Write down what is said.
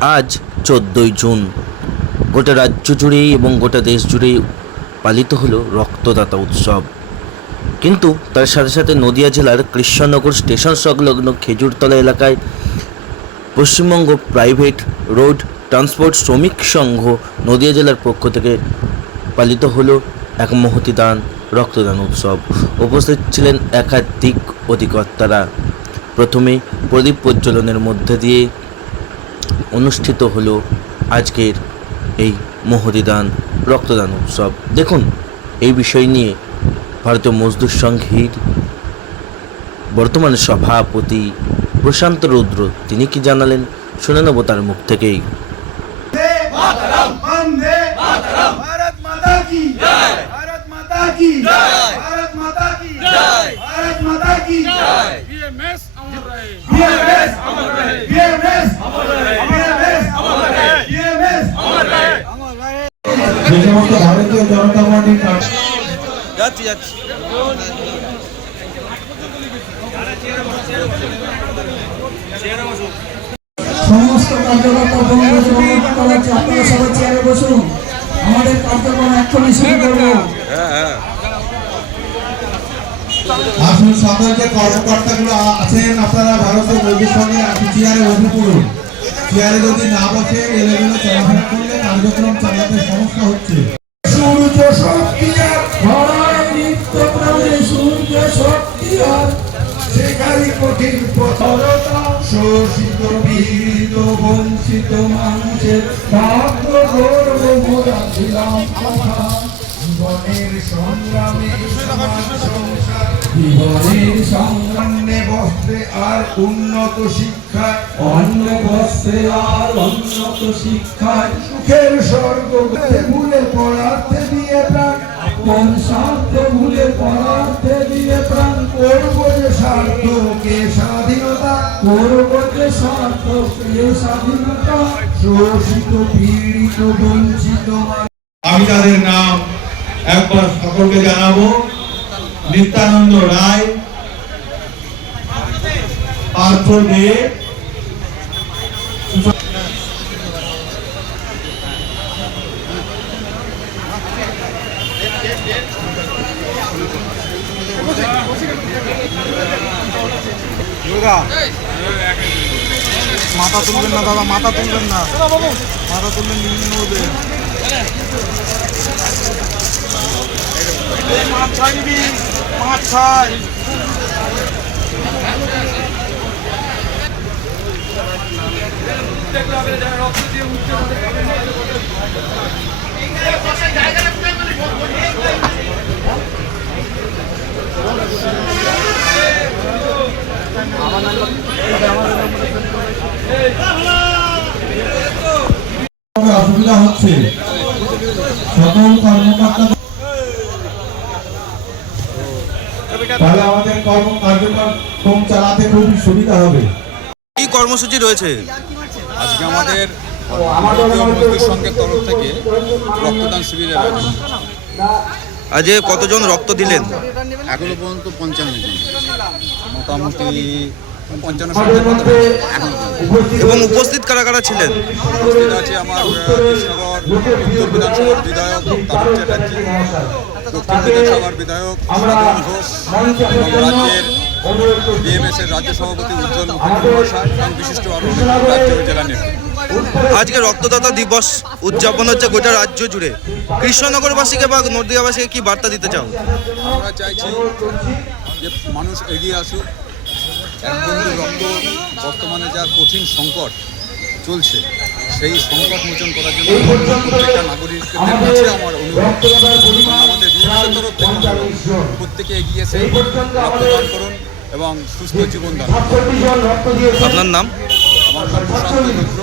আজ 14ই জুন গোটা রাজ্য জুড়েই এবং গোটা দেশ জুড়েই পালিত হলো রক্তদাতা উৎসব। কিন্তু তার সাথে সাথে নদিয়া জেলার কৃষ্ণনগর স্টেশন সংলগ্ন খেজুরতলা এলাকায় পশ্চিমবঙ্গ প্রাইভেট রোড ট্রান্সপোর্ট শ্রমিক সংঘ নদিয়া জেলার পক্ষ থেকে পালিত হলো এক মহতী দান রক্তদান উৎসব। উপস্থিত ছিলেন একাধিক অধিকর্তারা। প্রথমে প্রদীপ প্রজ্বলনের মধ্যে দিয়ে অনুষ্ঠিত হলো আজকের এই মহতী দান রক্তদান উৎসব। দেখুন এই বিষয় নিয়ে ভারতীয় মজদুর সংঘের বর্তমান সভাপতি প্রশান্ত রুদ্র তিনি কি জানালেন শুনে নেব তার মুখ থেকেই। যে সমস্ত ভারতীয় জনতা পার্টির সমস্ত কার্যকর্তা আপনারা সবাই চেয়ারে বসুন। আমাদের কার্যক্রম এক্ষুনি শুরু করবো। আসুন সকল যে কর্মকর্তাগুলো আছেন আপনারা ভারতীয় মজদুর সঙ্গে চেয়ারে বসে পড়ুন। চেয়ারে যদি না বসে এলেগুলো চলাফেরা করলে কার্যক্রম চালাতে সমস্যা হচ্ছে। সূর্য শক্তি আর ধরায় নিত্য প্রাণে সূর্য শক্তি আর সেখানে কঠিন পথরতা শোষিত পীড়িত বঞ্চিত মানুষের ভাগ্য গর্ব মোরা ছিলাম কথা জীবনের সংগ্রামে জীবনের সংগ্রামে বস্ত্রে আর উন্নত শিক্ষায় অন্য বস্ত্রে আর উন্নত শিক্ষায় সুখের স্বর্গ ভুলে পড়াতে দিয়ে প্রাণ কোন স্বার্থ ভুলে পড়াতে দিয়ে প্রাণ করবো যে স্বার্থ কে স্বাধীনতা করবো যে স্বার্থ কে স্বাধীনতা শোষিত পীড়িত বঞ্চিত। আমি তাদের নাম একবার সকলকে জানাবো। নিত্যানন্দ রায়, পার্থ দে, মাথা তুলবেন না দাদা, মাথা তুলবেন না, মাথা তুলবেন নিম্ন হবে। মাছ ছাড়বি, মাছ ছাড়। অসুবিধা হচ্ছে সকল কর্মকর্তা তাহলে আমাদের কার্যক্রম চালাতে খুবই সুবিধা হবে। কি কর্মসূচি রয়েছে আজকে আমাদের ভারতীয় মজদুর সংঘের তরফ থেকে রক্তদান শিবিরের আয়োজন। আজ কতজন রক্ত দিলেন? এখনো পর্যন্ত 55 জন, মোটামুটি 55-60 এবং উপস্থিত কারা কারা ছিলেন? উপস্থিত আছে আমার কৃষ্ণনগর উত্তর বিধানসভার বিধায়ক তারক চ্যাটার্জি, দক্ষিণ বিধানসভার বিধায়ক সাধন ঘোষ এবং রাজ্যের বিএমএস-এর রাজ্য সভাপতি উজ্জ্বল মুখার্জি মহাশয় এবং বিশিষ্ট আরও রাজ্য জেলা নেতা। আজকে রক্তদাতা দিবস উদযাপন হচ্ছে গোটা রাজ্য জুড়ে। কৃষ্ণনগরবাসীকে বা নদিয়াবাসীকে কি বার্তা দিতে চাও? আমরা চাইছি যে মানুষ এগিয়ে আসুক। এক বিন্দু রক্ত বর্তমানে যা কঠিন সংকট চলছে সেই সংকট মোচন করার জন্য প্রত্যেকটা নাগরিকদের কাছে আমার অনুরোধ, আমাদের বিএমএসের তরফ থেকে প্রত্যেকে এগিয়ে এসে রক্তদান করুন এবং সুস্থ জীবন দান করুন। আপনার নাম? আমার নাম প্রশান্ত রুদ্র।